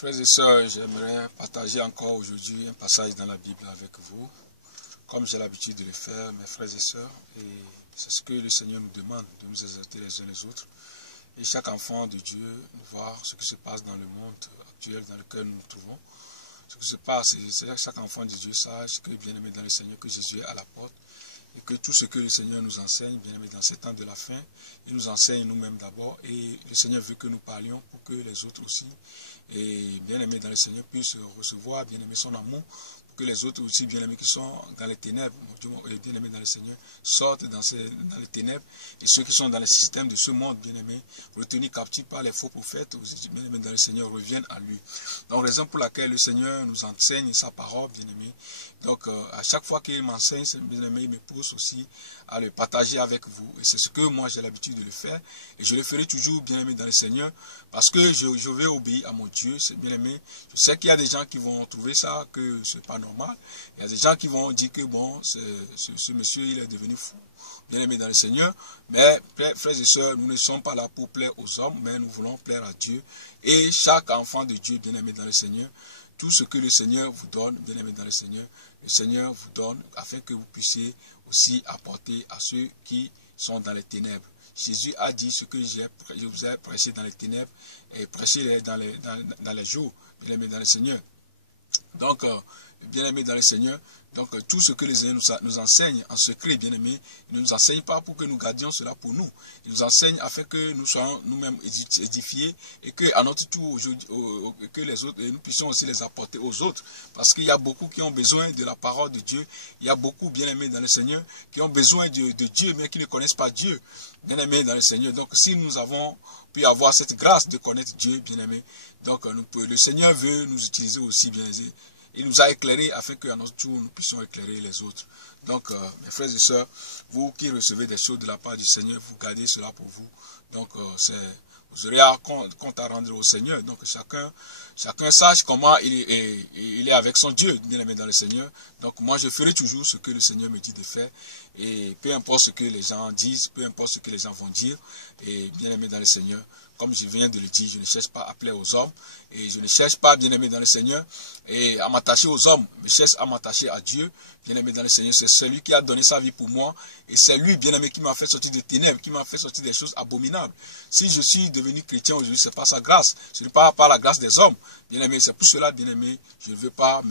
Frères et sœurs, j'aimerais partager encore aujourd'hui un passage dans la Bible avec vous, comme j'ai l'habitude de le faire, mes frères et sœurs, et c'est ce que le Seigneur nous demande, de nous exhorter les uns les autres. Et chaque enfant de Dieu, voir ce qui se passe dans le monde actuel dans lequel nous nous trouvons. Ce qui se passe, c'est que chaque enfant de Dieu sache que, bien aimé dans le Seigneur, que Jésus est à la porte, et que tout ce que le Seigneur nous enseigne, bien aimé, dans ces temps de la fin, il nous enseigne nous-mêmes d'abord, et le Seigneur veut que nous parlions pour que les autres aussi, et bien aimé dans le Seigneur, puissent recevoir, bien aimé, son amour, pour que les autres aussi, bien aimés, qui sont dans les ténèbres, bien aimés dans le Seigneur, sortent dans les ténèbres, et ceux qui sont dans le système de ce monde, bien aimés, retenus captifs par les faux prophètes, aussi, bien aimés dans le Seigneur, reviennent à lui. Donc, raison pour laquelle le Seigneur nous enseigne sa parole, bien aimé. Donc, à chaque fois qu'il m'enseigne, bien aimé, il me pousse aussi à le partager avec vous. Et c'est ce que moi j'ai l'habitude de le faire. Et je le ferai toujours, bien aimé, dans le Seigneur, parce que je vais obéir à mon Dieu, c'est bien aimé. Je sais qu'il y a des gens qui vont trouver ça, que c'est pas normal. Il y a des gens qui vont dire que bon, ce monsieur, il est devenu fou, bien aimé dans le Seigneur. Mais, frères et sœurs, nous ne sommes pas là pour plaire aux hommes, mais nous voulons plaire à Dieu. Et chaque enfant de Dieu, bien aimé dans le Seigneur, tout ce que le Seigneur vous donne, bien aimé dans le Seigneur vous donne afin que vous puissiez aussi apporter à ceux qui sont dans les ténèbres. Jésus a dit ce que je vous ai prêché dans les ténèbres et prêché dans les jours, bien aimé dans le Seigneur. Donc, bien aimé dans le Seigneur, donc tout ce que le Seigneur nous enseigne en secret, bien aimé, il ne nous enseigne pas pour que nous gardions cela pour nous. Il nous enseigne afin que nous soyons nous-mêmes édifiés et que à notre tour, que les autres, nous puissions aussi les apporter aux autres. Parce qu'il y a beaucoup qui ont besoin de la parole de Dieu. Il y a beaucoup, bien aimés dans le Seigneur, qui ont besoin de Dieu, mais qui ne connaissent pas Dieu. Bien aimés dans le Seigneur. Donc, si nous avons pu avoir cette grâce de connaître Dieu, bien aimé, donc le Seigneur veut nous utiliser aussi, bien aimé. Il nous a éclairés afin qu'à notre tour, nous puissions éclairer les autres. Donc, mes frères et sœurs, vous qui recevez des choses de la part du Seigneur, vous gardez cela pour vous. Donc, vous aurez un compte à rendre au Seigneur. Donc, chacun sache comment il est avec son Dieu, bien aimé dans le Seigneur. Donc, moi, je ferai toujours ce que le Seigneur me dit de faire. Et peu importe ce que les gens disent, peu importe ce que les gens vont dire, et bien aimé dans le Seigneur, comme je viens de le dire, je ne cherche pas à plaire aux hommes, et je ne cherche pas, bien aimé dans le Seigneur, et à m'attacher aux hommes, mais je cherche à m'attacher à Dieu, bien aimé dans le Seigneur. C'est celui qui a donné sa vie pour moi, et c'est lui, bien aimé, qui m'a fait sortir des ténèbres, qui m'a fait sortir des choses abominables. Si je suis devenu chrétien aujourd'hui, c'est pas sa grâce, ce n'est pas par la grâce des hommes, bien aimé. C'est pour cela, bien aimé, je ne veux pas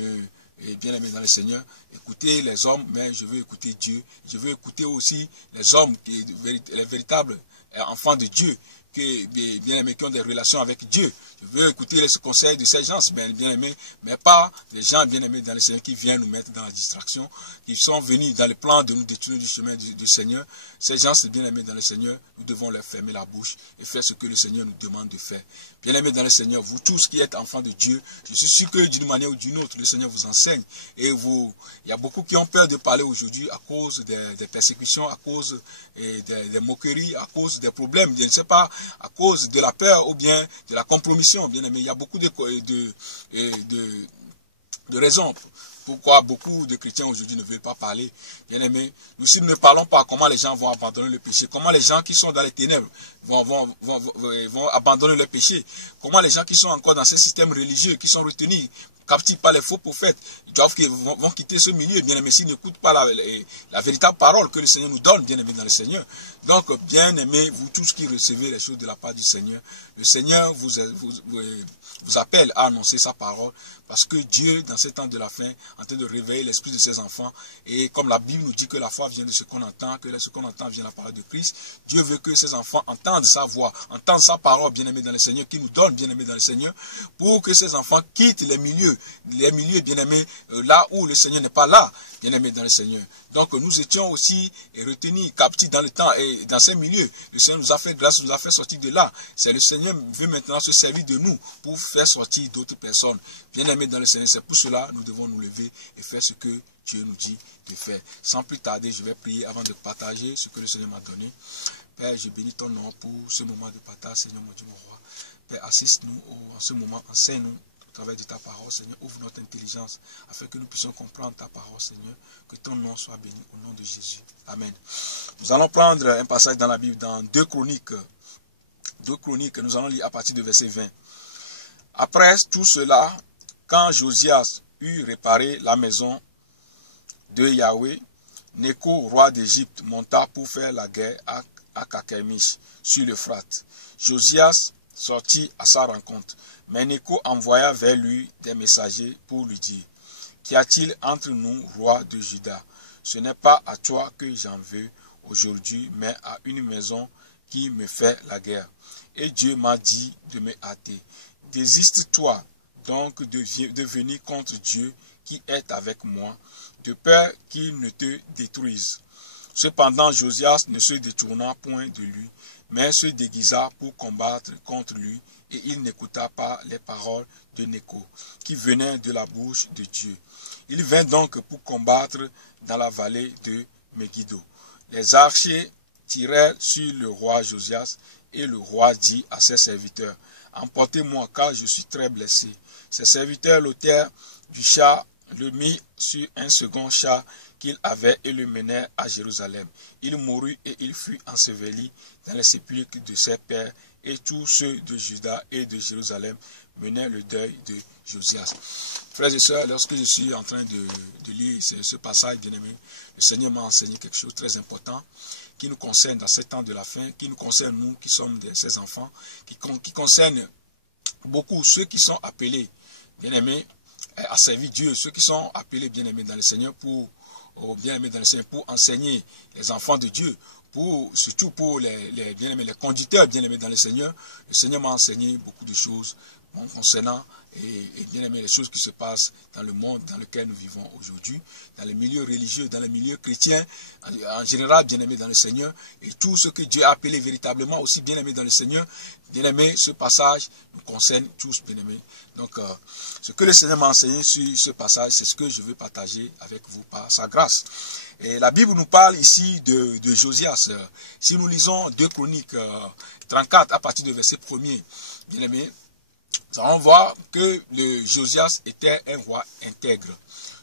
bien aimé dans le Seigneur, écouter les hommes, mais je veux écouter Dieu. Je veux écouter aussi les hommes, les véritables enfants de Dieu, bien aimés, qui ont des relations avec Dieu. Je veux écouter les conseils de ces gens, bien aimés, mais pas des gens bien aimés dans le Seigneur qui viennent nous mettre dans la distraction, qui sont venus dans le plan de nous détourner du chemin du Seigneur. Ces gens, c'est bien aimés dans le Seigneur, nous devons leur fermer la bouche et faire ce que le Seigneur nous demande de faire. Bien aimés dans le Seigneur, vous tous qui êtes enfants de Dieu, je suis sûr que d'une manière ou d'une autre, le Seigneur vous enseigne. Et il y a beaucoup qui ont peur de parler aujourd'hui à cause des persécutions, à cause des moqueries, à cause des problèmes, je ne sais pas, à cause de la peur ou bien de la compromission. Bien aimé, il y a beaucoup de raisons pourquoi beaucoup de chrétiens aujourd'hui ne veulent pas parler. Bien aimé, nous si nous ne parlons pas, comment les gens vont abandonner le péché? Comment les gens qui sont dans les ténèbres vont abandonner le péché? Comment les gens qui sont encore dans ces systèmes religieux, qui sont retenus captifs par les faux prophètes, vont quitter ce milieu, bien aimé, s'ils n'écoutent pas la véritable parole que le Seigneur nous donne, bien aimé dans le Seigneur. Donc, bien aimé, vous tous qui recevez les choses de la part du Seigneur, le Seigneur vous appelle à annoncer sa parole, parce que Dieu, dans ces temps de la fin, en train de réveiller l'esprit de ses enfants, et comme la Bible nous dit que la foi vient de ce qu'on entend, que ce qu'on entend vient de la parole de Christ, Dieu veut que ses enfants entendent sa voix, entendent sa parole, bien aimé dans le Seigneur, qui nous donne, bien aimé dans le Seigneur, pour que ses enfants quittent les milieux, bien aimés, là où le Seigneur n'est pas là, bien aimé dans le Seigneur. Donc nous étions aussi retenus, captifs dans le temps et dans ces milieux. Le Seigneur nous a fait grâce, nous a fait sortir de là. C'est le Seigneur veut maintenant se servir de nous pour faire sortir d'autres personnes. Bien aimé dans le Seigneur, c'est pour cela nous devons nous lever et faire ce que Dieu nous dit de faire. Sans plus tarder, je vais prier avant de partager ce que le Seigneur m'a donné. Père, je bénis ton nom pour ce moment de partage, Seigneur mon Dieu, mon roi. Père, assiste-nous en ce moment, enseigne-nous au travers de ta parole, Seigneur. Ouvre notre intelligence afin que nous puissions comprendre ta parole, Seigneur. Que ton nom soit béni au nom de Jésus. Amen. Nous allons prendre un passage dans la Bible, dans 2 Chroniques. 2 Chroniques, nous allons lire à partir du verset 20. Après tout cela, quand Josias eut réparé la maison de Yahweh, Néco, roi d'Égypte, monta pour faire la guerre à Carchemish, sur l'Euphrate. Josias sortit à sa rencontre, mais Néco envoya vers lui des messagers pour lui dire: qu'y a-t-il entre nous, roi de Juda? Ce n'est pas à toi que j'en veux aujourd'hui, mais à une maison qui me fait la guerre. Et Dieu m'a dit de me hâter. Désiste-toi donc de venir contre Dieu qui est avec moi, de peur qu'il ne te détruise. Cependant, Josias ne se détourna point de lui, mais se déguisa pour combattre contre lui, et il n'écouta pas les paroles de Néco, qui venaient de la bouche de Dieu. Il vint donc pour combattre dans la vallée de Megiddo. Les archers tirèrent sur le roi Josias, et le roi dit à ses serviteurs: emportez-moi, car je suis très blessé. Ses serviteurs l'ôtèrent du char, le mit sur un second char qu'il avait et le menèrent à Jérusalem. Il mourut et il fut enseveli dans les sépulcres de ses pères, et tous ceux de Juda et de Jérusalem menaient le deuil de Josias. Frères et sœurs, lorsque je suis en train de lire ce passage, bien-aimé, le Seigneur m'a enseigné quelque chose de très important qui nous concerne dans ces temps de la fin, qui nous concerne nous qui sommes ses enfants, qui concerne beaucoup ceux qui sont appelés, bien-aimés, à servir Dieu, ceux qui sont appelés, bien-aimés dans le Seigneur, pour enseigner les enfants de Dieu, surtout pour les bien-aimés, les conducteurs bien-aimés dans le Seigneur. Le Seigneur m'a enseigné beaucoup de choses concernant et bien aimé les choses qui se passent dans le monde dans lequel nous vivons aujourd'hui, dans les milieux religieux, dans les milieux chrétiens, en général bien aimé dans le Seigneur, et tout ce que Dieu a appelé véritablement aussi bien aimé dans le Seigneur. Bien aimé, ce passage nous concerne tous, bien aimé. Donc, ce que le Seigneur m'a enseigné sur ce passage, c'est ce que je veux partager avec vous par sa grâce. Et la Bible nous parle ici de Josias. Si nous lisons 2 Chroniques 34 à partir du verset 1er, bien aimé, nous allons voir que Josias était un roi intègre.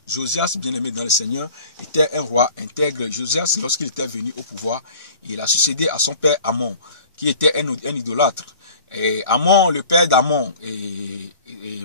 Josias, bien aimé dans le Seigneur, était un roi intègre. Josias, lorsqu'il était venu au pouvoir, il a succédé à son père Amon, qui était un idolâtre. Et Amon, le père d'Amon, et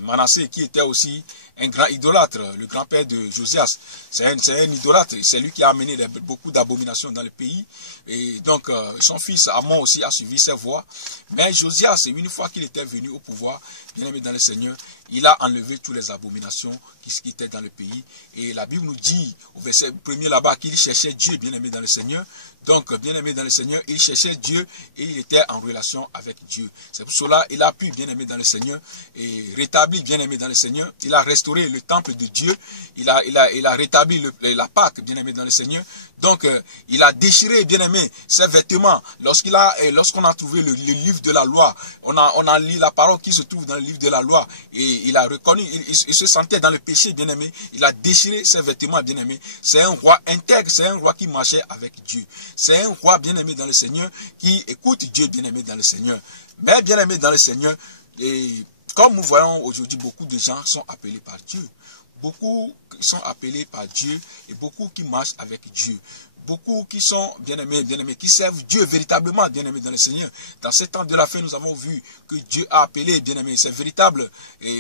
Manassé, qui était aussi un grand idolâtre, le grand-père de Josias, c'est un idolâtre, c'est lui qui a amené beaucoup d'abominations dans le pays, et donc son fils Amon aussi a suivi ses voies, mais Josias, une fois qu'il était venu au pouvoir, bien aimé dans le Seigneur, il a enlevé toutes les abominations qui étaient dans le pays, et la Bible nous dit, au verset 1er là-bas, qu'il cherchait Dieu, bien aimé dans le Seigneur. Donc, bien aimé dans le Seigneur, il cherchait Dieu et il était en relation avec Dieu. C'est pour cela qu'il a pu, bien aimé dans le Seigneur, et rétablir, bien aimé dans le Seigneur. Il a restauré le temple de Dieu. Il a rétabli la Pâque, bien aimé dans le Seigneur. Donc, il a déchiré, bien aimé, ses vêtements. Lorsqu'on a trouvé le livre de la loi, on a lu la parole qui se trouve dans le livre de la loi. Et il a reconnu, il se sentait dans le péché, bien aimé. Il a déchiré ses vêtements, bien aimé. C'est un roi intègre, c'est un roi qui marchait avec Dieu. C'est un roi bien-aimé dans le Seigneur qui écoute Dieu bien-aimé dans le Seigneur. Mais bien-aimé dans le Seigneur, et comme nous voyons aujourd'hui, beaucoup de gens sont appelés par Dieu. Beaucoup sont appelés par Dieu et beaucoup qui marchent avec Dieu. Beaucoup qui sont bien-aimés, qui servent Dieu véritablement, bien-aimés dans le Seigneur. Dans ces temps de la fin, nous avons vu que Dieu a appelé, bien-aimés, ses véritables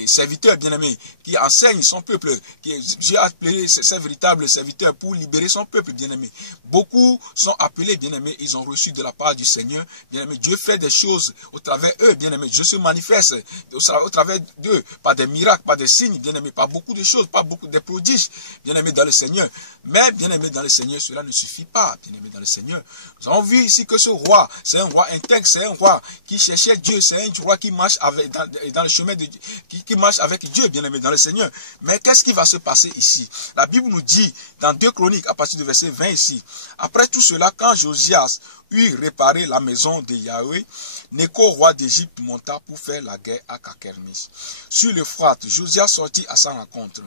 serviteurs, bien-aimés, qui enseignent son peuple. Dieu a appelé ses véritables serviteurs pour libérer son peuple, bien-aimés. Beaucoup sont appelés, bien-aimés, ils ont reçu de la part du Seigneur, bien-aimés. Dieu fait des choses au travers d'eux, bien-aimés. Dieu se manifeste au travers d'eux, par des miracles, par des signes, bien-aimés, par beaucoup de choses, par beaucoup de prodiges, bien-aimés dans le Seigneur. Mais, bien-aimés dans le Seigneur, cela ne suffit pas, bien-aimé dans le Seigneur. Nous avons vu ici que ce roi, c'est un roi intègre, c'est un roi qui cherchait Dieu, c'est un roi qui marche dans le chemin de Dieu, qui marche avec Dieu, bien-aimé dans le Seigneur. Mais qu'est-ce qui va se passer ici? La Bible nous dit, dans 2 Chroniques, à partir du verset 20 ici, après tout cela, quand Josias eut réparé la maison de Yahweh, Néco, roi d'Égypte, monta pour faire la guerre à Carchemish. Sur l'Euphrate, Josias sortit à sa rencontre.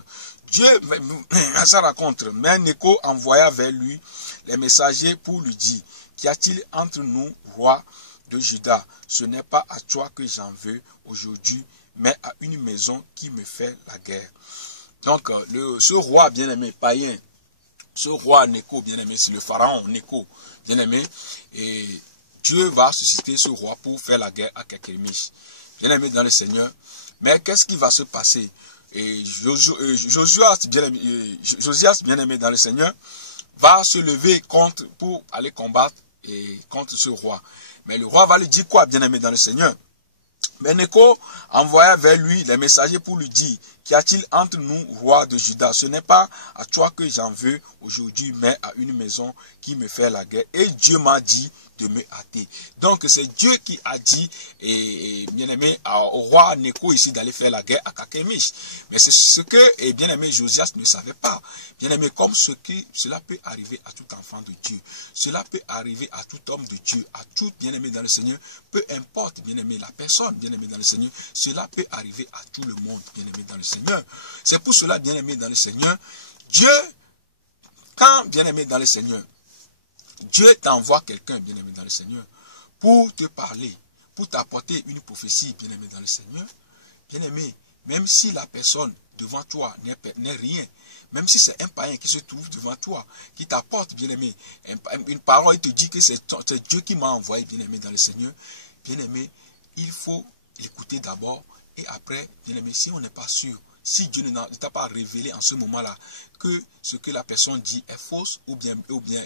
À sa rencontre, mais Néco envoya vers lui les messagers pour lui dire: qu'y a-t-il entre nous, roi de Juda? Ce n'est pas à toi que j'en veux aujourd'hui, mais à une maison qui me fait la guerre. Donc, ce roi bien-aimé, païen, ce roi Néco, bien-aimé, c'est le pharaon Néco, bien-aimé, et Dieu va susciter ce roi pour faire la guerre à Carchemish. Bien-aimé dans le Seigneur, Mais qu'est-ce qui va se passer? Et Josias, bien-aimé dans le Seigneur, va se lever pour aller combattre contre ce roi. Mais le roi va lui dire quoi, bien-aimé dans le Seigneur? Mais Nécho envoya vers lui les messagers pour lui dire, qu'y a-t-il entre nous, roi de Juda? Ce n'est pas à toi que j'en veux aujourd'hui, mais à une maison qui me fait la guerre. Et Dieu m'a dit de me hâter. Donc c'est Dieu qui a dit, bien-aimé, au roi Nécho ici d'aller faire la guerre à Carchemish. Mais c'est ce que, bien-aimé, Josias ne savait pas. Bien-aimé, comme cela peut arriver à tout enfant de Dieu. Cela peut arriver à tout homme de Dieu, à tout bien-aimé dans le Seigneur. Peu importe, bien-aimé, la personne, bien-aimé dans le Seigneur. Cela peut arriver à tout le monde, bien-aimé dans le Seigneur. C'est pour cela, bien-aimé dans le Seigneur, Dieu, quand, bien-aimé dans le Seigneur, Dieu t'envoie quelqu'un, bien-aimé dans le Seigneur, pour te parler, pour t'apporter une prophétie, bien-aimé dans le Seigneur. Bien-aimé, même si la personne devant toi n'est rien, même si c'est un païen qui se trouve devant toi, qui t'apporte, bien-aimé, une parole, il te dit que c'est Dieu qui m'a envoyé, bien-aimé dans le Seigneur. Bien-aimé, il faut l'écouter d'abord, et après, bien-aimé, si on n'est pas sûr, si Dieu ne t'a pas révélé en ce moment-là que ce que la personne dit est fausse ou bien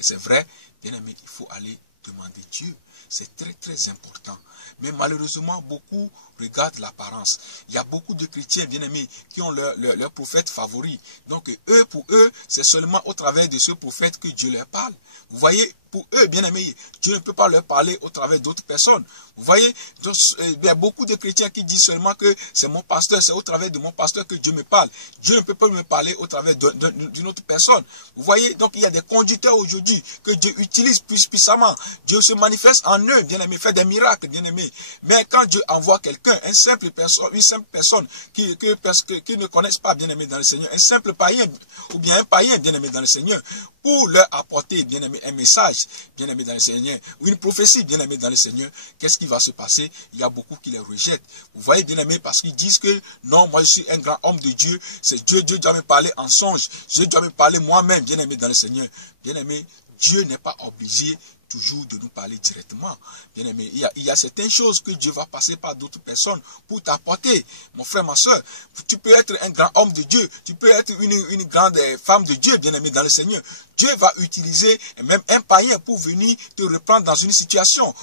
c'est vrai, bien aimé, il faut aller demander Dieu. C'est très très important. Mais malheureusement, beaucoup regardent l'apparence. Il y a beaucoup de chrétiens, bien aimés, qui ont leur prophète favori. Donc pour eux, c'est seulement au travers de ce prophète que Dieu leur parle. Vous voyez, pour eux, bien aimés, Dieu ne peut pas leur parler au travers d'autres personnes. Vous voyez, donc, il y a beaucoup de chrétiens qui disent seulement que c'est mon pasteur, c'est au travers de mon pasteur que Dieu me parle. Dieu ne peut pas me parler au travers d'une autre personne. Vous voyez, donc il y a des conducteurs aujourd'hui que Dieu utilise puissamment. Dieu se manifeste en eux, bien aimé, fait des miracles, bien aimé. Mais quand Dieu envoie quelqu'un, une simple personne qui ne connaissent pas, bien aimé dans le Seigneur, un simple païen ou bien un païen, bien aimé dans le Seigneur, pour leur apporter, bien aimé, un message, bien aimé dans le Seigneur, ou une prophétie, bien aimé dans le Seigneur, qu'est-ce qui va se passer? Il y a beaucoup qui les rejettent. Vous voyez, bien aimé, parce qu'ils disent que non, moi je suis un grand homme de Dieu, c'est Dieu doit me parler en songe, Dieu doit me parler moi-même, bien aimé dans le Seigneur. Bien aimé, Dieu n'est pas obligé toujours de nous parler directement. Bien aimé, il y a certaines choses que Dieu va passer par d'autres personnes pour t'apporter. Mon frère, ma soeur, tu peux être un grand homme de Dieu, tu peux être une grande femme de Dieu, bien aimé dans le Seigneur. Dieu va utiliser même un païen pour venir te reprendre dans une situation.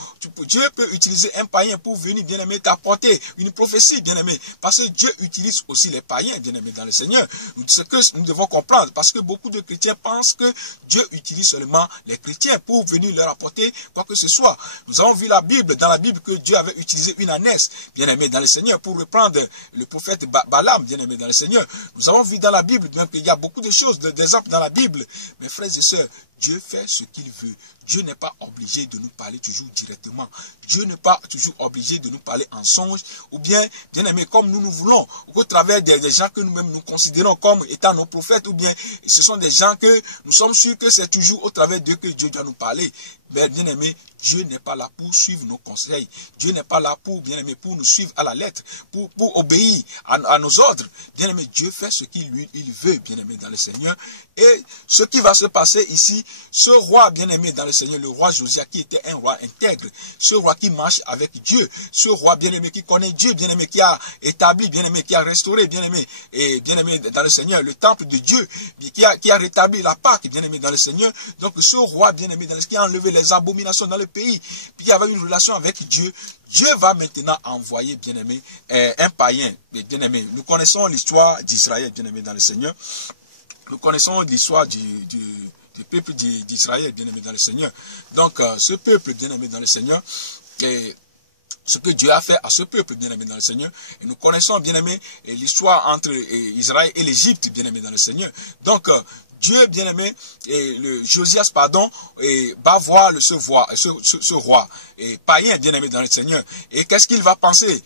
Dieu peut utiliser un païen pour venir, bien aimé, t'apporter une prophétie, bien aimé. Parce que Dieu utilise aussi les païens, bien aimé, dans le Seigneur. Ce que nous devons comprendre, parce que beaucoup de chrétiens pensent que Dieu utilise seulement les chrétiens pour venir leur apporter quoi que ce soit. Nous avons vu dans la Bible, que Dieu avait utilisé une ânesse, bien aimé, dans le Seigneur, pour reprendre le prophète Balaam, bien aimé, dans le Seigneur. Nous avons vu dans la Bible, même qu'il y a beaucoup de choses, d'exemples dans la Bible. Mes frères et sœurs, Dieu fait ce qu'il veut. Dieu n'est pas obligé de nous parler toujours directement. Dieu n'est pas toujours obligé de nous parler en songe, ou bien aimé, comme nous voulons, ou au travers des gens que nous-mêmes nous considérons comme étant nos prophètes, ou bien ce sont des gens que nous sommes sûrs que c'est toujours au travers d'eux que Dieu doit nous parler. Mais bien aimé, Dieu n'est pas là pour suivre nos conseils. Dieu n'est pas là pour, bien aimé, pour nous suivre à la lettre, pour obéir à nos ordres. Bien aimé, Dieu fait ce qu'il veut, bien aimé, dans le Seigneur. Et ce qui va se passer ici, ce roi, bien aimé, dans le Seigneur, le roi Josias, qui était un roi intègre, ce roi qui marche avec Dieu, ce roi, bien aimé, qui connaît Dieu, bien aimé, qui a établi, bien aimé, qui a restauré, bien aimé, et bien aimé, dans le Seigneur, le temple de Dieu, qui a rétabli la Pâque, bien aimé, dans le Seigneur. Donc, ce roi, bien aimé, dans le Seigneur, qui a enlevé les abominations dans le pays, puis qui avait une relation avec Dieu, Dieu va maintenant envoyer, bien aimé, un païen, bien aimé. Nous connaissons l'histoire d'Israël, bien aimé, dans le Seigneur. Nous connaissons l'histoire du peuple d'Israël, bien aimé, dans le Seigneur. Donc, ce peuple, bien aimé, dans le Seigneur, ce que Dieu a fait à ce peuple, bien aimé, dans le Seigneur. Et nous connaissons, bien aimé, l'histoire entre Israël et l'Égypte, bien aimé, dans le Seigneur. Donc, Dieu, bien aimé, Josias, pardon, va voir ce roi, païen, bien aimé, dans le Seigneur. Et qu'est-ce qu'il va penser?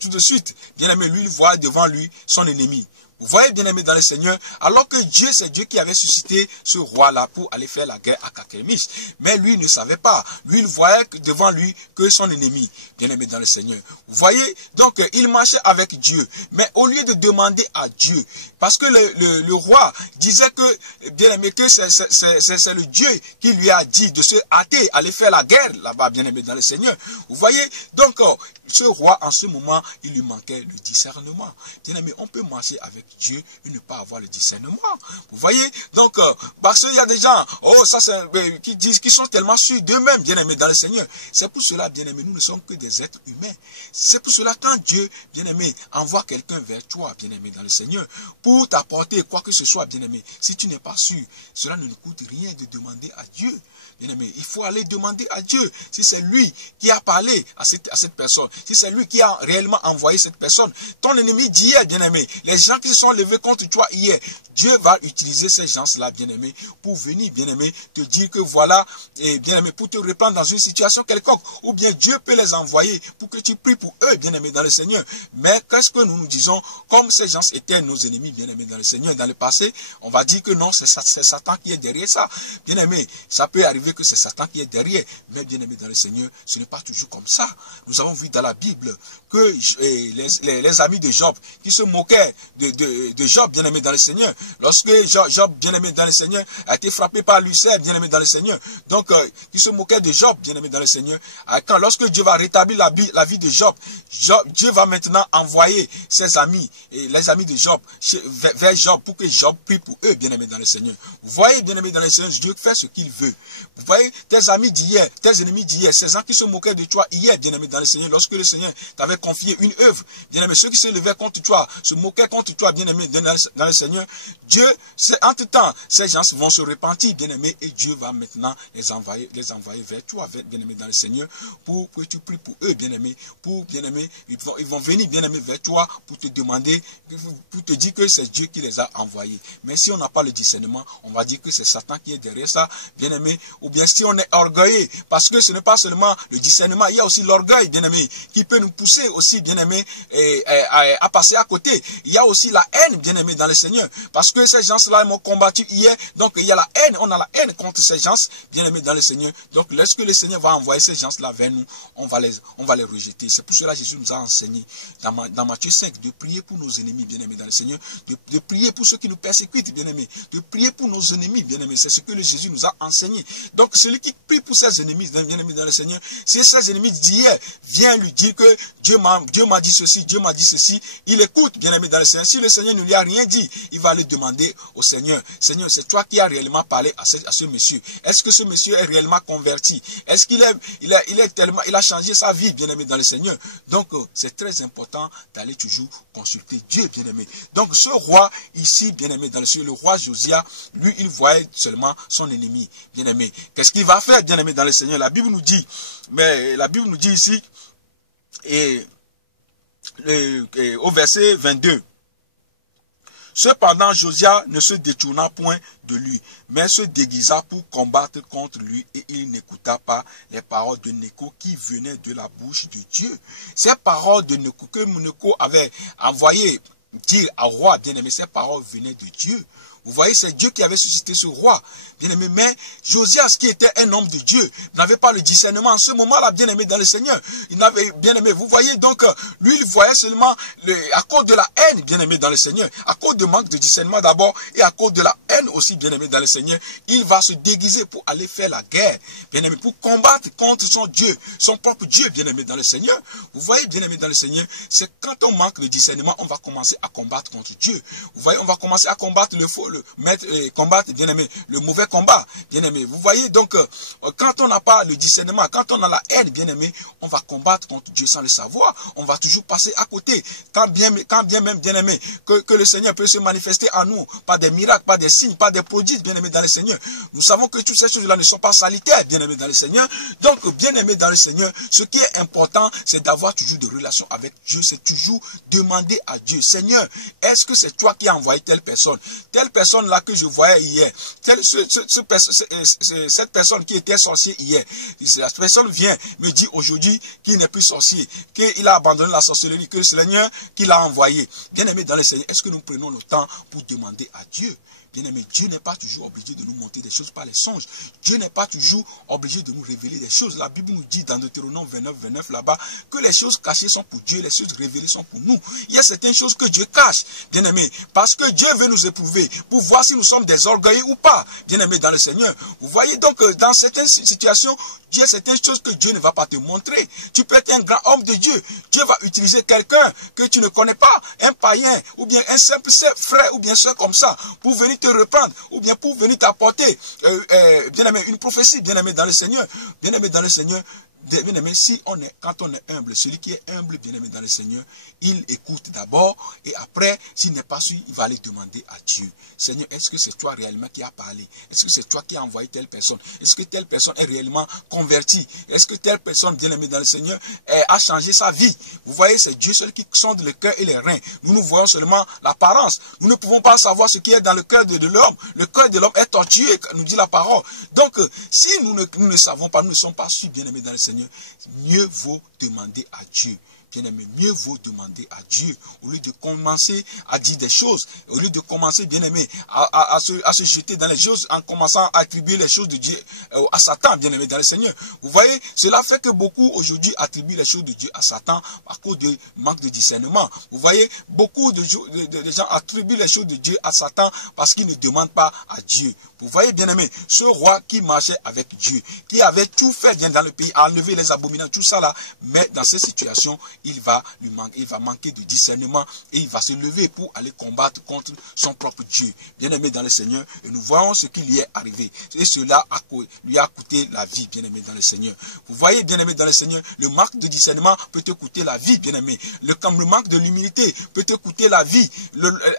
Tout de suite, bien aimé, lui, il voit devant lui son ennemi. Vous voyez, bien-aimé dans le Seigneur, alors que Dieu, c'est Dieu qui avait suscité ce roi-là pour aller faire la guerre à Carchemish. Mais lui ne savait pas. Lui, il voyait devant lui que son ennemi, bien-aimé dans le Seigneur. Vous voyez, donc il marchait avec Dieu. Mais au lieu de demander à Dieu, parce que le roi disait que, bien-aimé, que c'est le Dieu qui lui a dit de se hâter, aller faire la guerre là-bas, bien-aimé dans le Seigneur. Vous voyez, donc ce roi, en ce moment, il lui manquait le discernement. Bien-aimé, on peut marcher avec Dieu et ne pas avoir le discernement. Vous voyez, donc, parce qu'il y a des gens, oh, ça c'est, qui disent, qui sont tellement sûrs d'eux-mêmes, bien-aimé dans le Seigneur. C'est pour cela, bien-aimé, nous ne sommes que des êtres humains. C'est pour cela, quand Dieu, bien-aimé, envoie quelqu'un vers toi, bien-aimé dans le Seigneur, pour t'apporter quoi que ce soit, bien-aimé, si tu n'es pas sûr, cela ne nous coûte rien de demander à Dieu. Bien-aimé, il faut aller demander à Dieu si c'est lui qui a parlé à cette personne, si c'est lui qui a réellement envoyé cette personne. Ton ennemi d'hier, bien-aimé, les gens qui se sont levés contre toi hier, Dieu va utiliser ces gens-là, bien-aimé, pour venir, bien-aimé, te dire que voilà, et bien-aimé, pour te reprendre dans une situation quelconque, ou bien Dieu peut les envoyer pour que tu pries pour eux, bien-aimé, dans le Seigneur. Mais qu'est-ce que nous nous disons, comme ces gens étaient nos ennemis, bien-aimé, dans le Seigneur, dans le passé, on va dire que non, c'est Satan qui est derrière ça. Bien-aimé, ça peut arriver que c'est Satan qui est derrière, mais bien-aimé dans le Seigneur, ce n'est pas toujours comme ça. Nous avons vu dans la Bible que les amis de Job, qui se moquaient de Job, bien-aimé dans le Seigneur, lorsque Job, bien-aimé dans le Seigneur, a été frappé par l'ulcère, bien-aimé dans le Seigneur, donc, qui se moquaient de Job, bien-aimé dans le Seigneur, lorsque Dieu va rétablir la vie de Job, Dieu va maintenant envoyer ses amis, et les amis de Job, vers Job, pour que Job prie pour eux, bien-aimé dans le Seigneur. Vous voyez, bien-aimé dans le Seigneur, Dieu fait ce qu'il veut. Vous voyez, tes amis d'hier, tes ennemis d'hier, ces gens qui se moquaient de toi hier, bien-aimé dans le Seigneur, lorsque le Seigneur t'avait confié une œuvre, bien-aimé, ceux qui se levaient contre toi, se moquaient contre toi, bien-aimé dans le Seigneur, Dieu, entre-temps, ces gens vont se repentir, bien-aimé, et Dieu va maintenant les envoyer vers toi, bien-aimé dans le Seigneur, pour que tu pries pour eux, bien-aimé, bien-aimé, ils vont venir, bien-aimé, vers toi, pour te demander, pour te dire que c'est Dieu qui les a envoyés. Mais si on n'a pas le discernement, on va dire que c'est Satan qui est derrière ça, bien-aimé, ou bien si on est orgueilleux, parce que ce n'est pas seulement le discernement, il y a aussi l'orgueil, bien-aimé, qui peut nous pousser aussi, bien-aimé, à passer à côté. Il y a aussi la haine, bien-aimé, dans le Seigneur, parce que ces gens-là m'ont combattu hier, donc il y a la haine, on a la haine contre ces gens, bien-aimé, dans le Seigneur. Donc lorsque le Seigneur va envoyer ces gens-là vers nous, on va les rejeter. C'est pour cela que Jésus nous a enseigné, dans Matthieu 5, de prier pour nos ennemis, bien-aimé, dans le Seigneur, de prier pour ceux qui nous persécutent, bien-aimé, de prier pour nos ennemis, bien-aimé. C'est ce que le Jésus nous a enseigné. Donc celui qui prie pour ses ennemis, bien-aimé dans le Seigneur, si ses ennemis d'hier viennent lui dire que Dieu m'a dit ceci, Dieu m'a dit ceci, il écoute, bien-aimé dans le Seigneur. Si le Seigneur ne lui a rien dit, il va le demander au Seigneur. Seigneur, c'est toi qui as réellement parlé à ce monsieur. Est-ce que ce monsieur est réellement converti? Est-ce qu'il il a changé sa vie, bien-aimé dans le Seigneur? Donc c'est très important d'aller toujours consulter Dieu, bien-aimé. Donc ce roi ici, bien-aimé dans le Seigneur, le roi Josia, lui, il voyait seulement son ennemi, bien-aimé. Qu'est-ce qu'il va faire, bien-aimé dans le Seigneur? La Bible nous dit, ici, au verset 22, cependant, Josia ne se détourna point de lui, mais se déguisa pour combattre contre lui, et il n'écouta pas les paroles de Néco qui venaient de la bouche de Dieu. Ces paroles de Néco que Néco avait envoyé dire au roi, bien-aimé, ces paroles venaient de Dieu. Vous voyez, c'est Dieu qui avait suscité ce roi, bien-aimé. Mais Josias, qui était un homme de Dieu, n'avait pas le discernement. En ce moment-là, bien-aimé dans le Seigneur, il n'avait, bien-aimé, vous voyez, donc, lui, il voyait seulement, à cause de la haine, bien-aimé dans le Seigneur, à cause de manque de discernement d'abord, et à cause de la haine aussi, bien-aimé dans le Seigneur, il va se déguiser pour aller faire la guerre, bien-aimé, pour combattre contre son Dieu, son propre Dieu, bien-aimé dans le Seigneur. Vous voyez, bien-aimé dans le Seigneur, c'est quand on manque de discernement, on va commencer à combattre contre Dieu. Vous voyez, on va commencer à combattre le faux, combattre, bien-aimé, le mauvais combat, bien-aimé. Vous voyez, donc, quand on n'a pas le discernement, quand on a la haine, bien-aimé, on va combattre contre Dieu sans le savoir. On va toujours passer à côté. Quand bien même, bien-aimé, que le Seigneur peut se manifester à nous par des miracles, par des signes, par des prodiges, bien-aimé dans le Seigneur. Nous savons que toutes ces choses-là ne sont pas salutaires, bien-aimé dans le Seigneur. Donc, bien-aimé dans le Seigneur, ce qui est important, c'est d'avoir toujours des relations avec Dieu. C'est toujours demander à Dieu, Seigneur, est-ce que c'est toi qui as envoyé telle personne personne-là que je voyais hier, cette personne qui était sorcier hier, cette personne vient me dire aujourd'hui qu'il n'est plus sorcier, qu'il a abandonné la sorcellerie, que c'est le Seigneur qui l'a envoyé. Bien-aimé dans le Seigneur, est-ce que nous prenons le temps pour demander à Dieu? Bien-aimé, Dieu n'est pas toujours obligé de nous montrer des choses par les songes. Dieu n'est pas toujours obligé de nous révéler des choses. La Bible nous dit dans Deutéronome 29 là-bas que les choses cachées sont pour Dieu, les choses révélées sont pour nous. Il y a certaines choses que Dieu cache, bien-aimé, parce que Dieu veut nous éprouver pour voir si nous sommes des orgueilleux ou pas, bien-aimé dans le Seigneur. Vous voyez donc dans certaines situations, il y a certaines choses que Dieu ne va pas te montrer. Tu peux être un grand homme de Dieu. Dieu va utiliser quelqu'un que tu ne connais pas, un païen, ou bien un simple frère ou bien soeur comme ça, pour venir te reprendre, ou bien pour venir t'apporter, bien-aimé, une prophétie, bien-aimé dans le Seigneur. Bien-aimé dans le Seigneur, bien-aimé, quand on est humble, celui qui est humble, bien-aimé dans le Seigneur, il écoute d'abord, et après, s'il n'est pas sûr, il va aller demander à Dieu. Seigneur, est-ce que c'est toi réellement qui as parlé? Est-ce que c'est toi qui as envoyé telle personne? Est-ce que telle personne est réellement convertie? Est-ce que telle personne, bien-aimé dans le Seigneur, a changé sa vie? Vous voyez, c'est Dieu seul qui sonde le cœur et les reins. Nous voyons seulement l'apparence. Nous ne pouvons pas savoir ce qui est dans le cœur de l'homme. Le cœur de l'homme est tortueux, nous dit la parole. Donc, si nous ne savons pas, nous ne sommes pas sûrs, bien-aimé dans le Seigneur, mieux vaut demander à Dieu. Bien-aimé, mieux vaut demander à Dieu au lieu de commencer à dire des choses, au lieu de commencer, bien-aimé, à se jeter dans les choses en commençant à attribuer les choses de Dieu à Satan, bien-aimé dans le Seigneur. Vous voyez, cela fait que beaucoup aujourd'hui attribuent les choses de Dieu à Satan à cause de manque de discernement. Vous voyez, beaucoup de gens attribuent les choses de Dieu à Satan parce qu'ils ne demandent pas à Dieu. Vous voyez, bien-aimé, ce roi qui marchait avec Dieu, qui avait tout fait bien dans le pays, enlever les abominations, tout ça là, mais dans cette situation, il va manquer de discernement et il va se lever pour aller combattre contre son propre Dieu. Bien-aimé dans le Seigneur, et nous voyons ce qui lui est arrivé. Et cela lui a coûté la vie, bien-aimé dans le Seigneur. Vous voyez, bien-aimé dans le Seigneur, le manque de discernement peut te coûter la vie, bien-aimé. Le manque de l'humilité peut te coûter la vie.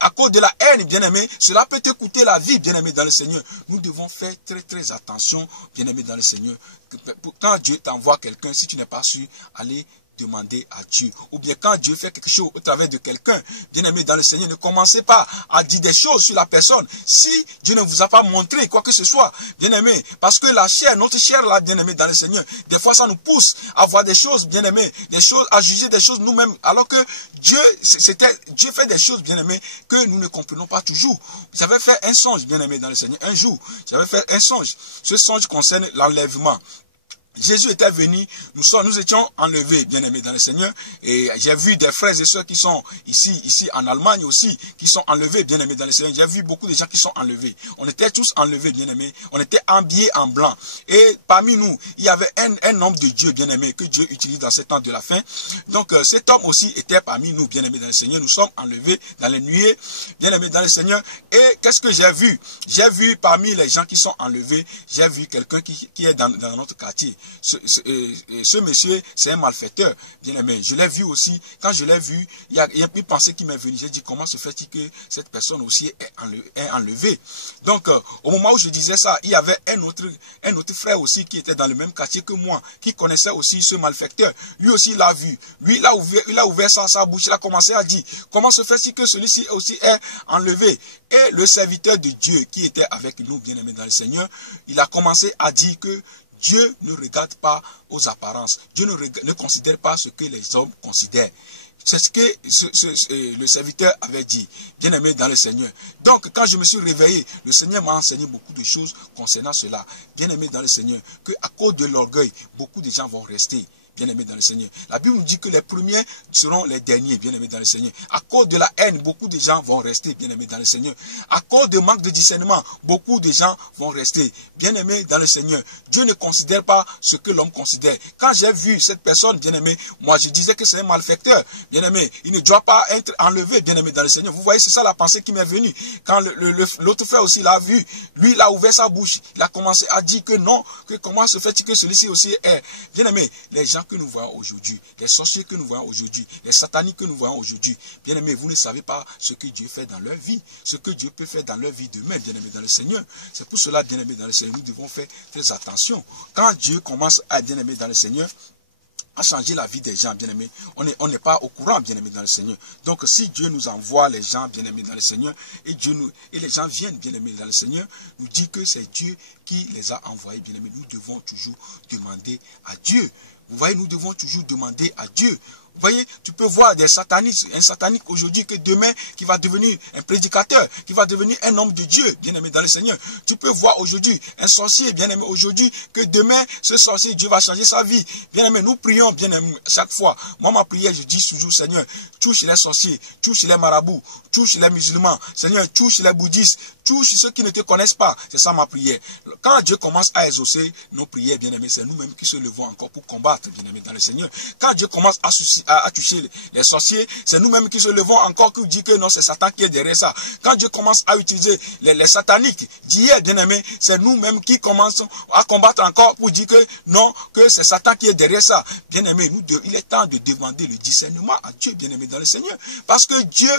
À cause de la haine, bien-aimé, cela peut te coûter la vie, bien-aimé dans le Seigneur. Nous devons faire très très attention, bien-aimé dans le Seigneur. Quand Dieu t'envoie quelqu'un, si tu n'es pas sûr, allez demander à Dieu. Ou bien quand Dieu fait quelque chose au travers de quelqu'un, bien-aimé dans le Seigneur, ne commencez pas à dire des choses sur la personne si Dieu ne vous a pas montré quoi que ce soit, bien-aimé. Parce que la chair, notre chair là, bien-aimé dans le Seigneur, des fois ça nous pousse à voir des choses, bien-aimé, des choses, à juger des choses nous-mêmes, alors que Dieu fait des choses, bien-aimé, que nous ne comprenons pas toujours. J'avais fait un songe, bien-aimé dans le Seigneur, un jour, j'avais fait un songe. Ce songe concerne l'enlèvement. Jésus était venu, nous étions enlevés, bien-aimés dans le Seigneur, et j'ai vu des frères et sœurs qui sont ici en Allemagne aussi, qui sont enlevés, bien-aimés dans le Seigneur. J'ai vu beaucoup de gens qui sont enlevés. On était tous enlevés, bien-aimés. On était habillés en blanc. Et parmi nous, il y avait un homme de Dieu, bien-aimé, que Dieu utilise dans ces temps de la fin. Donc, cet homme aussi était parmi nous, bien-aimés dans le Seigneur. Nous sommes enlevés dans les nuées, bien-aimés dans le Seigneur. Et qu'est-ce que j'ai vu? J'ai vu parmi les gens qui sont enlevés, j'ai vu quelqu'un qui est dans notre quartier. Ce monsieur, c'est un malfaiteur, bien aimé. Je l'ai vu aussi. Quand je l'ai vu, il y a une pensée qui m'est venue. J'ai dit, comment se fait-il que cette personne aussi est enlevée? Donc, au moment où je disais ça, il y avait un autre frère aussi qui était dans le même quartier que moi, qui connaissait aussi ce malfaiteur. Lui aussi, il l'a vu. Lui, il a ouvert sa bouche, il a commencé à dire, comment se fait-il que celui-ci aussi est enlevé? Et le serviteur de Dieu qui était avec nous, bien aimé dans le Seigneur, il a commencé à dire que Dieu ne regarde pas aux apparences. Dieu ne considère pas ce que les hommes considèrent. C'est ce que le serviteur avait dit, bien aimé dans le Seigneur. Donc, quand je me suis réveillé, le Seigneur m'a enseigné beaucoup de choses concernant cela. Bien aimé dans le Seigneur, qu'à cause de l'orgueil, beaucoup de gens vont rester. Bien-aimés dans le Seigneur. La Bible nous dit que les premiers seront les derniers, bien-aimés dans le Seigneur. À cause de la haine, beaucoup de gens vont rester, bien-aimés dans le Seigneur. À cause de manque de discernement, beaucoup de gens vont rester, bien-aimés dans le Seigneur. Dieu ne considère pas ce que l'homme considère. Quand j'ai vu cette personne, bien-aimé, moi je disais que c'est un malfaiteur, bien-aimé. Il ne doit pas être enlevé, bien-aimé dans le Seigneur. Vous voyez, c'est ça la pensée qui m'est venue. Quand l'autre frère aussi l'a vu, lui, il a ouvert sa bouche. Il a commencé à dire que non, que comment se fait-il que celui-ci aussi est. Bien-aimé, les gens que nous voyons aujourd'hui, les sorciers que nous voyons aujourd'hui, les sataniques que nous voyons aujourd'hui, bien aimés, vous ne savez pas ce que Dieu fait dans leur vie, ce que Dieu peut faire dans leur vie demain, bien aimés dans le Seigneur. C'est pour cela, bien aimés dans le Seigneur, nous devons faire très attention. Quand Dieu commence à bien aimer dans le Seigneur, à changer la vie des gens, bien-aimés. On n'est pas au courant, bien-aimés, dans le Seigneur. Donc, si Dieu nous envoie les gens, bien-aimés, dans le Seigneur, et les gens viennent, bien-aimés, dans le Seigneur, nous dit que c'est Dieu qui les a envoyés, bien-aimés. Nous devons toujours demander à Dieu. Vous voyez, nous devons toujours demander à Dieu. Vous voyez, tu peux voir des satanistes, un satanique aujourd'hui que demain, qui va devenir un prédicateur, qui va devenir un homme de Dieu, bien-aimé dans le Seigneur. Tu peux voir aujourd'hui un sorcier, bien-aimé aujourd'hui, que demain, ce sorcier, Dieu va changer sa vie. Bien-aimé, nous prions, bien-aimé, chaque fois. Moi, ma prière, je dis toujours, Seigneur, touche les sorciers, touche les marabouts, touche les musulmans, Seigneur, touche les bouddhistes, touche ceux qui ne te connaissent pas. C'est ça ma prière. Quand Dieu commence à exaucer nos prières, bien-aimé, c'est nous-mêmes qui se levons encore pour combattre, bien-aimé dans le Seigneur. Quand Dieu commence à toucher les sorciers, c'est nous-mêmes qui se levons encore qui dit que non, c'est Satan qui est derrière ça. Quand Dieu commence à utiliser les sataniques d'hier, bien-aimé, c'est nous-mêmes qui commençons à combattre encore pour dire que non, que c'est Satan qui est derrière ça. Bien-aimé, il est temps de demander le discernement à Dieu, bien-aimé dans le Seigneur. Parce que Dieu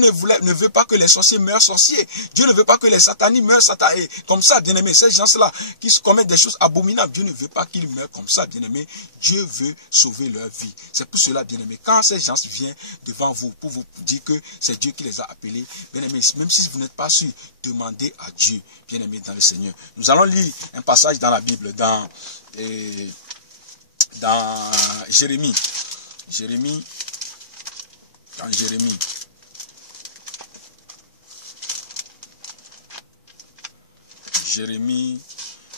ne veut pas que les sorciers meurent sorciers. Dieu ne veut pas que les sataniques meurent sataniques. Comme ça, bien-aimé, ces gens-là qui se commettent des choses abominables, Dieu ne veut pas qu'ils meurent comme ça, bien-aimé. Dieu veut sauver leur vie. C'est pour cela, bien-aimé, quand ces gens viennent devant vous pour vous dire que c'est Dieu qui les a appelés, bien-aimé, même si vous n'êtes pas sûr, demandez à Dieu, bien-aimé dans le Seigneur. Nous allons lire un passage dans la Bible, dans Jérémie.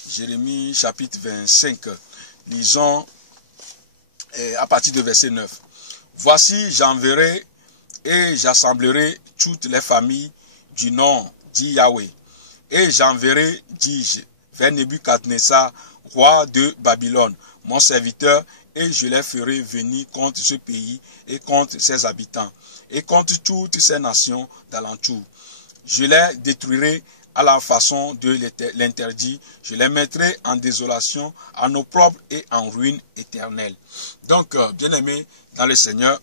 Jérémie chapitre 25. Lisons à partir de verset 9. Voici, j'enverrai et j'assemblerai toutes les familles du nom, dit Yahweh. Et j'enverrai, dis-je, vers Nebuchadnezzar, roi de Babylone, mon serviteur, et je les ferai venir contre ce pays et contre ses habitants, et contre toutes ces nations d'alentour. Je les détruirai à la façon de l'interdit, je les mettrai en désolation, en opprobre et en ruine éternelle. Donc, bien-aimés dans le Seigneur,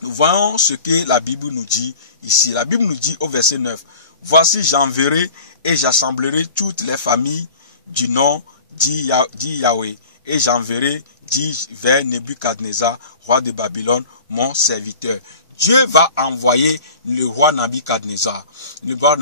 nous voyons ce que la Bible nous dit ici. La Bible nous dit au verset 9, « Voici, j'enverrai et j'assemblerai toutes les familles du nom, dit Yahweh, et j'enverrai, dis vers Nebuchadnezzar, roi de Babylone, mon serviteur. » Dieu va envoyer le roi Nebuchadnezzar. Bien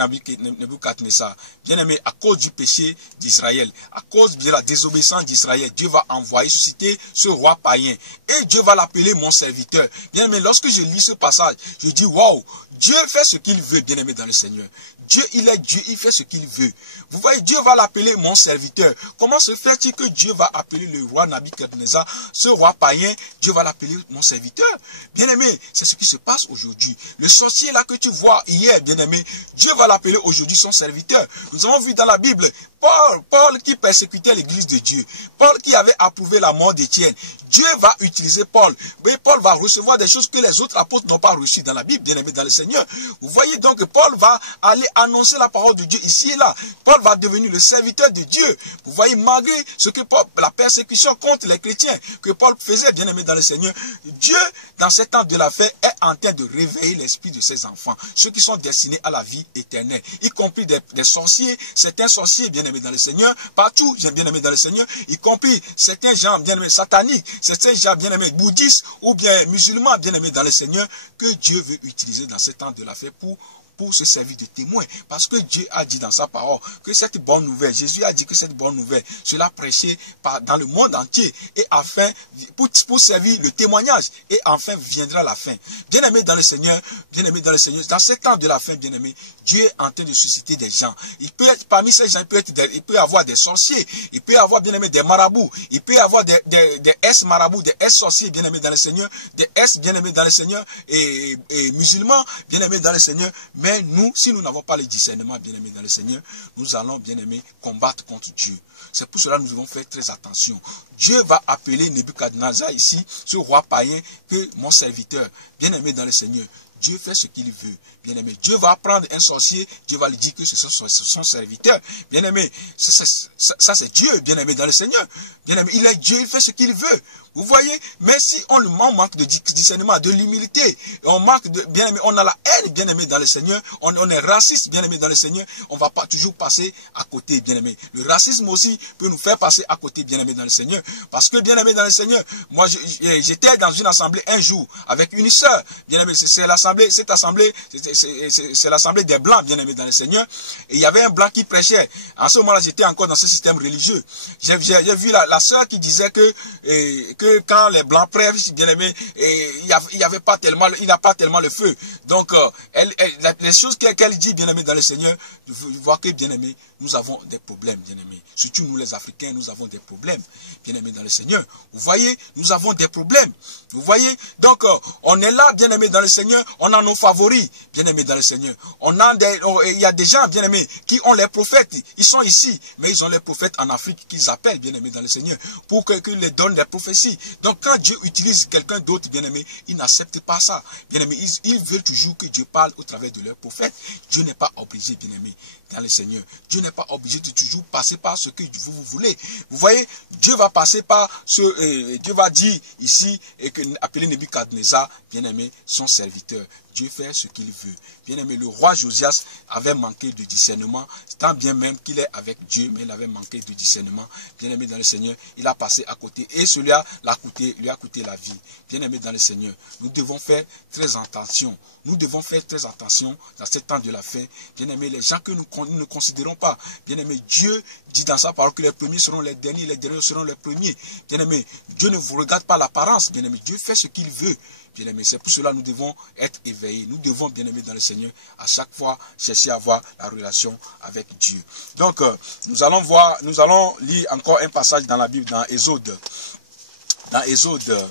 aimé, à cause du péché d'Israël, à cause de la désobéissance d'Israël, Dieu va envoyer susciter ce roi païen. Et Dieu va l'appeler mon serviteur. Bien aimé, lorsque je lis ce passage, je dis, waouh, Dieu fait ce qu'il veut, bien aimé dans le Seigneur. Dieu, il est Dieu, il fait ce qu'il veut. Vous voyez, Dieu va l'appeler mon serviteur. Comment se fait-il que Dieu va appeler le roi Nebuchadnezzar, ce roi païen, Dieu va l'appeler mon serviteur? Bien aimé, c'est ce qui se passe aujourd'hui. Le sorcier là que tu vois hier, bien aimé, Dieu va l'appeler aujourd'hui son serviteur. Nous avons vu dans la Bible, Paul qui persécutait l'église de Dieu, Paul qui avait approuvé la mort d'Étienne. Dieu va utiliser Paul. Mais Paul va recevoir des choses que les autres apôtres n'ont pas reçues dans la Bible, bien aimé dans le Seigneur. Vous voyez donc, Paul va aller annoncer la parole de Dieu ici et là. Paul va devenir le serviteur de Dieu. Vous voyez, malgré ce que la persécution contre les chrétiens que Paul faisait, bien aimé dans le Seigneur, Dieu, dans ces temps de la fête, est en train de réveiller l'esprit de ses enfants, ceux qui sont destinés à la vie éternelle, y compris des sorciers, certains sorciers, bien aimés dans le Seigneur, partout, bien aimés dans le Seigneur, y compris certains gens, bien aimés sataniques, certains gens, bien aimés bouddhistes, ou bien musulmans, bien aimés dans le Seigneur, que Dieu veut utiliser dans ces temps de la fête pour se servir de témoin. Parce que Dieu a dit dans sa parole que cette bonne nouvelle, Jésus a dit que cette bonne nouvelle sera prêchée dans le monde entier et afin, pour servir le témoignage, et enfin viendra la fin. Bien-aimé dans le Seigneur, dans ce temps de la fin, bien-aimé, Dieu est en train de susciter des gens. Parmi ces gens, il peut y avoir des sorciers, il peut y avoir, bien-aimé, des marabouts, il peut y avoir des ex-marabouts, des ex-sorciers, bien-aimés dans le Seigneur, des ex-bien-aimés dans le Seigneur, et musulmans, bien-aimés dans le Seigneur. Mais nous, si nous n'avons pas le discernement, bien-aimés dans le Seigneur, nous allons, bien-aimés, combattre contre Dieu. C'est pour cela que nous devons faire très attention. Dieu va appeler Nebuchadnezzar ici, ce roi païen, que mon serviteur, bien-aimé dans le Seigneur. Dieu fait ce qu'il veut. Bien-aimé, Dieu va prendre un sorcier, Dieu va lui dire que ce sont son serviteur. Bien-aimé, ça c'est Dieu, bien-aimé, dans le Seigneur. Bien-aimé, il est Dieu, il fait ce qu'il veut. Vous voyez, mais si on manque de discernement, de l'humilité, on manque de, bien-aimé, on a la haine, bien-aimé, dans le Seigneur, on est raciste, bien-aimé, dans le Seigneur, on va pas toujours passer à côté, bien-aimé. Le racisme aussi peut nous faire passer à côté, bien-aimé, dans le Seigneur. Parce que, bien-aimé, dans le Seigneur, moi, j'étais dans une assemblée un jour avec une sœur, bien-aimé, c'est l'assemblée, cette assemblée, c'est l'assemblée des Blancs, bien-aimé, dans le Seigneur. Et il y avait un Blanc qui prêchait. En ce moment-là, j'étais encore dans ce système religieux. J'ai vu la sœur qui disait que quand les Blancs prêchent, bien aimé, il n'a pas tellement le feu. Donc, les choses qu'elle dit, bien aimé, dans le Seigneur, vous voyez que, bien aimé, nous avons des problèmes, bien aimé. Surtout nous les Africains, nous avons des problèmes, bien aimé, dans le Seigneur. Vous voyez, nous avons des problèmes. Vous voyez, donc, on est là, bien aimé, dans le Seigneur, on a nos favoris, bien aimé, dans le Seigneur. Il y a des gens, bien aimés, qui ont les prophètes. Ils sont ici, mais ils ont les prophètes en Afrique qu'ils appellent, bien aimé, dans le Seigneur, pour qu'ils les donnent des prophéties. Donc, quand Dieu utilise quelqu'un d'autre, bien aimé, ils n'acceptent pas ça. Bien aimé, ils veulent toujours que Dieu parle au travers de leurs prophètes. Dieu n'est pas obligé, bien aimé, dans le Seigneur. Dieu n'est pas obligé de toujours passer par ce que vous voulez. Vous voyez, Dieu va passer par Dieu va dire ici, et que appeler Nebuchadnezzar, bien aimé, son serviteur. Dieu fait ce qu'il veut. Bien aimé, le roi Josias avait manqué de discernement, tant bien même qu'il est avec Dieu, mais il avait manqué de discernement. Bien aimé dans le Seigneur, il a passé à côté et celui-là lui a coûté la vie. Bien aimé dans le Seigneur, nous devons faire très attention. Nous devons faire très attention dans ce temps de la fin. Bien aimé, les gens que nous ne considérons pas. Bien aimé, Dieu dit dans sa parole que les premiers seront les derniers seront les premiers. Bien aimé, Dieu ne vous regarde pas l'apparence. Bien aimé, Dieu fait ce qu'il veut. Bien aimé, c'est pour cela que nous devons être éveillés. Nous devons, bien aimé dans le Seigneur, à chaque fois chercher à avoir la relation avec Dieu. Donc, nous allons lire encore un passage dans la Bible, dans Exode. Dans Exode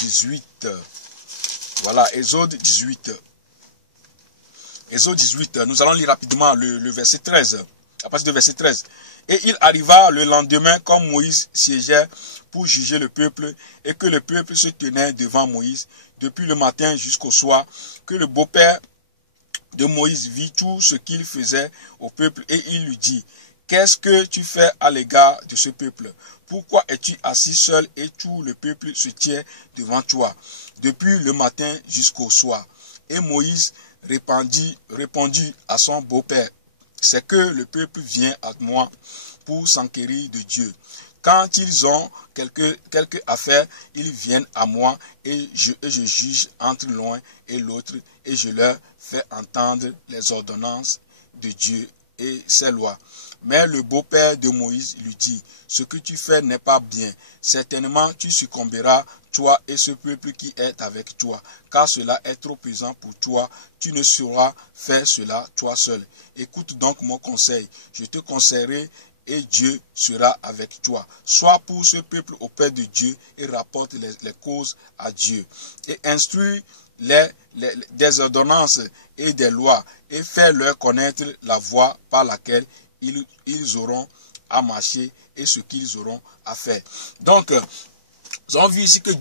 18. Voilà, Exode 18. Exode 18, nous allons lire rapidement le verset 13. À partir du verset 13. Et il arriva le lendemain, comme Moïse siégeait pour juger le peuple, et que le peuple se tenait devant Moïse, depuis le matin jusqu'au soir, que le beau-père de Moïse vit tout ce qu'il faisait au peuple, et il lui dit, qu'est-ce que tu fais à l'égard de ce peuple? Pourquoi es-tu assis seul et tout le peuple se tient devant toi, depuis le matin jusqu'au soir? Et Moïse répondit à son beau-père, c'est que le peuple vient à moi pour s'enquérir de Dieu. Quand ils ont quelque affaire, ils viennent à moi et je juge entre l'un et l'autre et je leur fais entendre les ordonnances de Dieu et ses lois. Mais le beau-père de Moïse lui dit, ce que tu fais n'est pas bien. Certainement tu succomberas, toi et ce peuple qui est avec toi, car cela est trop pesant pour toi. Tu ne sauras faire cela toi seul. Écoute donc mon conseil. Je te conseillerai et Dieu sera avec toi. Sois pour ce peuple auprès de Dieu et rapporte les causes à Dieu. Et instruis des ordonnances et des lois et fais-leur connaître la voie par laquelle ils auront à marcher et ce qu'ils auront à faire. Donc, nous avons vu ici que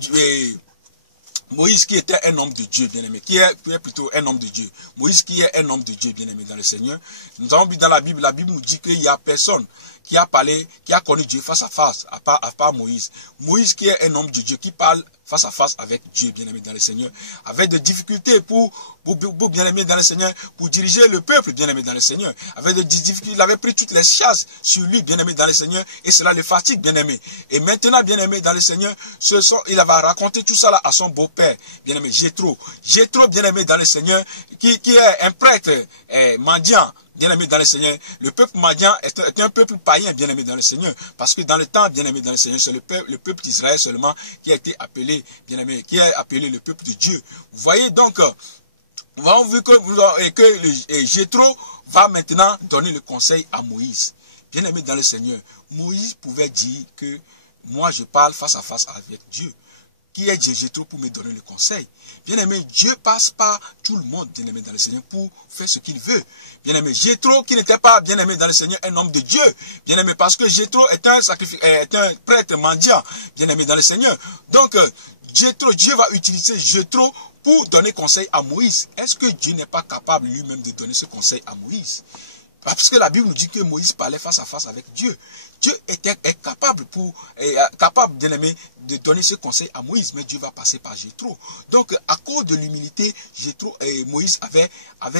Moïse qui était un homme de Dieu, bien-aimé, qui est plutôt un homme de Dieu. Moïse qui est un homme de Dieu, bien-aimé, dans le Seigneur. Nous avons vu dans la Bible nous dit qu'il n'y a personne qui a parlé, qui a connu Dieu face à face, à part Moïse. Moïse qui est un homme de Dieu, qui parle face à face avec Dieu, bien-aimé, dans le Seigneur, avec des difficultés pour bien-aimé dans le Seigneur, pour diriger le peuple, bien-aimé dans le Seigneur. Avec des difficultés, il avait pris toutes les charges sur lui, bien-aimé dans le Seigneur, et cela le fatigue, bien-aimé. Et maintenant, bien-aimé dans le Seigneur, il avait raconté tout ça là à son beau-père, bien-aimé, Jéthro. Jéthro, bien-aimé dans le Seigneur, qui est un prêtre mendiant, bien-aimé dans le Seigneur. Le peuple mendiant est un peuple païen, bien-aimé dans le Seigneur. Parce que dans le temps, bien-aimé dans le Seigneur, c'est le peuple d'Israël seulement qui a été appelé, bien-aimé, qui est appelé le peuple de Dieu. Vous voyez donc, nous avons vu que Jéthro va maintenant donner le conseil à Moïse. Bien-aimé dans le Seigneur, Moïse pouvait dire que moi je parle face à face avec Dieu. qui est Jétro pour me donner le conseil. Bien-aimé, Dieu passe par tout le monde, bien-aimé, dans le Seigneur, pour faire ce qu'il veut. Bien-aimé, Jétro, qui n'était pas, bien-aimé, dans le Seigneur, un homme de Dieu. Bien-aimé, parce que Jétro est un prêtre mendiant, bien-aimé, dans le Seigneur. Donc, Jétro, Dieu va utiliser Jétro pour donner conseil à Moïse. Est-ce que Dieu n'est pas capable lui-même de donner ce conseil à Moïse? Parce que la Bible nous dit que Moïse parlait face à face avec Dieu. Dieu est capable, bien aimé, de donner ce conseil à Moïse, mais Dieu va passer par Jétro. Donc, à cause de l'humilité, Moïse avait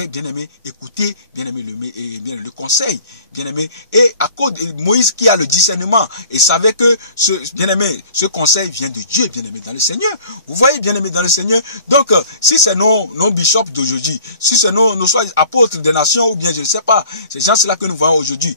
bien aimé écouté, bien aimé le conseil, bien aimé. Et à cause de Moïse qui a le discernement et savait que ce conseil vient de Dieu, bien aimé dans le Seigneur. Vous voyez, bien aimé dans le Seigneur. Donc, si c'est nos bishops d'aujourd'hui, si c'est nos apôtres des nations, ou bien je ne sais pas, ces gens-là que nous voyons aujourd'hui,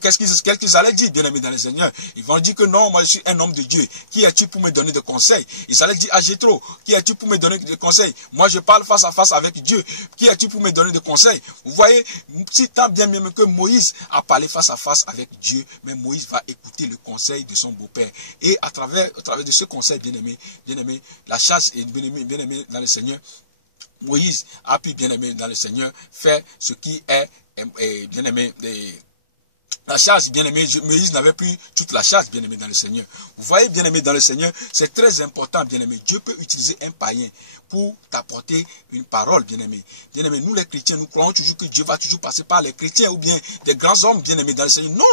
qu'est-ce qu'ils allaient dire, bien aimé dans le Seigneur? Ils vont dire que non, moi je suis un homme de Dieu. Qui es-tu pour me donner des conseils? Ils allaient dire à Jétro, qui es-tu pour me donner des conseils? Moi je parle face à face avec Dieu. Qui es-tu pour me donner des conseils? Vous voyez, si tant bien même que Moïse a parlé face à face avec Dieu, mais Moïse va écouter le conseil de son beau-père. Et à travers de ce conseil, bien aimé, la chasse est bien aimé dans le Seigneur. Moïse a pu, bien aimé dans le Seigneur, faire ce qui est bien aimé. La charge, bien-aimé, Moïse n'avait plus toute la charge, bien-aimé, dans le Seigneur. Vous voyez, bien-aimé, dans le Seigneur, c'est très important, bien-aimé. Dieu peut utiliser un païen pour t'apporter une parole, bien-aimé. Bien-aimé, nous les chrétiens, nous croyons toujours que Dieu va toujours passer par les chrétiens ou bien des grands hommes, bien-aimés, dans le Seigneur. Non,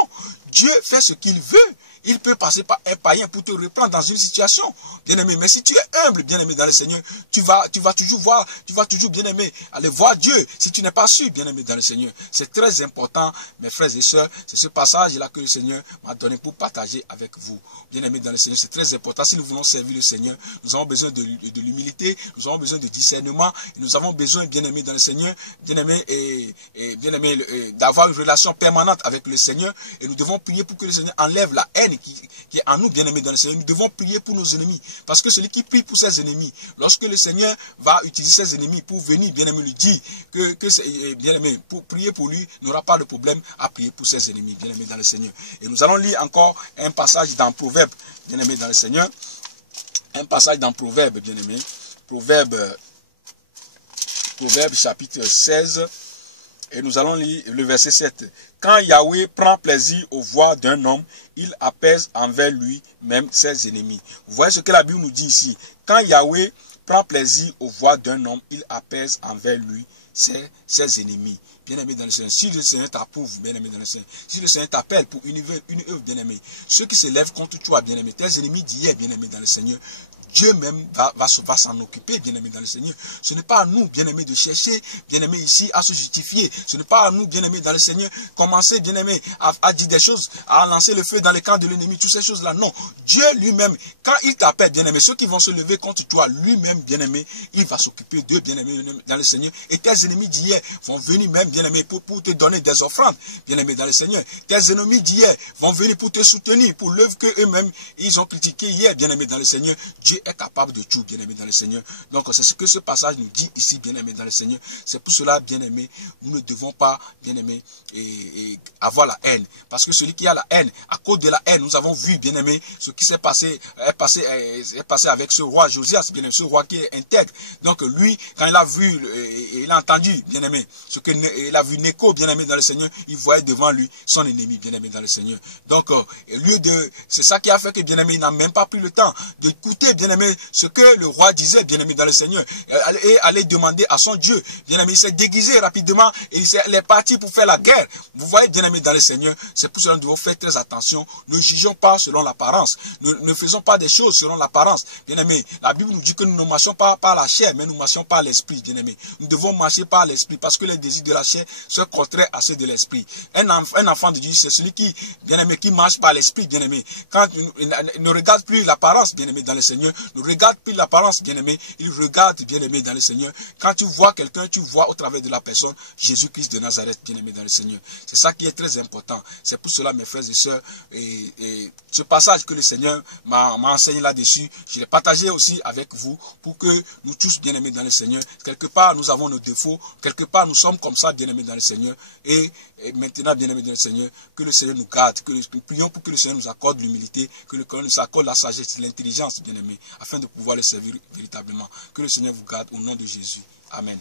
Dieu fait ce qu'il veut. Il peut passer par un païen pour te reprendre dans une situation, bien-aimé. Mais si tu es humble, bien-aimé, dans le Seigneur, tu vas toujours, bien-aimé, aller voir Dieu. Si tu n'es pas sûr, bien-aimé, dans le Seigneur, c'est très important, mes frères et sœurs. C'est ce passage-là que le Seigneur m'a donné pour partager avec vous. Bien-aimé, dans le Seigneur, c'est très important. Si nous voulons servir le Seigneur, nous avons besoin de l'humilité, nous avons besoin de discernement, et nous avons besoin, bien-aimé, dans le Seigneur, bien-aimé, d'avoir une relation permanente avec le Seigneur. Et nous devons prier pour que le Seigneur enlève la haine qui est en nous, bien-aimés dans le Seigneur. Nous devons prier pour nos ennemis. Parce que celui qui prie pour ses ennemis, lorsque le Seigneur va utiliser ses ennemis pour venir, bien-aimé, lui dire bien-aimé, pour prier pour lui, n'aura pas de problème à prier pour ses ennemis, bien-aimé dans le Seigneur. Et nous allons lire encore un passage dans Proverbe, bien-aimé dans le Seigneur. Un passage dans Proverbe, bien-aimé. Proverbe chapitre 16. Et nous allons lire le verset 7. Quand Yahweh prend plaisir aux voix d'un homme, il apaise envers lui-même ses ennemis. Vous voyez ce que la Bible nous dit ici. Quand Yahweh prend plaisir aux voix d'un homme, il apaise envers lui ses ennemis. Bien-aimé dans le Seigneur, si le Seigneur t'approuve, bien-aimé dans le Seigneur, si le Seigneur t'appelle pour une œuvre, bien-aimé, ceux qui se lèvent contre toi, bien-aimé, tes ennemis d'hier, bien-aimé dans le Seigneur, Dieu même va s'en occuper, bien-aimé dans le Seigneur. Ce n'est pas à nous, bien-aimé, de chercher, bien-aimé, ici, à se justifier. Ce n'est pas à nous, bien-aimé, dans le Seigneur, commencer, bien-aimé, à dire des choses, à lancer le feu dans le camp de l'ennemi, toutes ces choses-là. Non. Dieu lui-même, quand il t'appelle, bien-aimé, ceux qui vont se lever contre toi, lui-même, bien-aimé, il va s'occuper d'eux, bien-aimé, dans le Seigneur. Et tes ennemis d'hier vont venir même, bien-aimé, pour te donner des offrandes, bien-aimé, dans le Seigneur. Tes ennemis d'hier vont venir pour te soutenir, pour l'œuvre qu'eux-mêmes, ils ont critiqué hier, bien-aimé, dans le Seigneur. Dieu est capable de tout, bien-aimé, dans le Seigneur. Donc, c'est ce que ce passage nous dit ici, bien-aimé, dans le Seigneur. C'est pour cela, bien-aimé, nous ne devons pas, bien-aimé, avoir la haine. Parce que celui qui a la haine, à cause de la haine, nous avons vu, bien-aimé, ce qui s'est passé avec ce roi Josias, bien-aimé, ce roi qui est intègre. Donc, lui, quand il a vu, il a entendu, bien-aimé, ce que il a vu Néco, bien-aimé, dans le Seigneur, il voyait devant lui son ennemi, bien-aimé, dans le Seigneur. Donc, c'est ça qui a fait que, bien-aimé, il n'a même pas pris le temps d'écouter, bien-aimé, ce que le roi disait, bien-aimé, dans le Seigneur, et aller demander à son Dieu, bien-aimé. Il s'est déguisé rapidement et il est parti pour faire la guerre. Vous voyez, bien-aimé, dans le Seigneur, c'est pour cela que nous devons faire très attention. Ne jugeons pas selon l'apparence. Ne faisons pas des choses selon l'apparence. Bien-aimé, la Bible nous dit que nous ne marchons pas par la chair, mais nous marchons par l'esprit, bien-aimé. Nous devons marcher par l'esprit parce que les désirs de la chair sont contraires à ceux de l'esprit. Un enfant de Dieu, c'est celui qui, bien-aimé, qui marche par l'esprit, bien-aimé. Quand il ne regarde plus l'apparence, bien-aimé, dans le Seigneur, ne regarde plus l'apparence, bien-aimé, il regarde, bien-aimé, dans le Seigneur. Quand tu vois quelqu'un, tu vois au travers de la personne Jésus-Christ de Nazareth, bien-aimé, dans le Seigneur. C'est ça qui est très important. C'est pour cela, mes frères et sœurs, et ce passage que le Seigneur m'a enseigné là-dessus, je l'ai partagé aussi avec vous pour que nous tous, bien-aimés dans le Seigneur, quelque part, nous avons nos défauts, quelque part, nous sommes comme ça, bien-aimés dans le Seigneur, et maintenant, bien-aimés dans le Seigneur, que le Seigneur nous garde, que nous prions pour que le Seigneur nous accorde l'humilité, que le Seigneur nous accorde la sagesse, l'intelligence, bien-aimés, afin de pouvoir les servir véritablement. Que le Seigneur vous garde au nom de Jésus. Amen.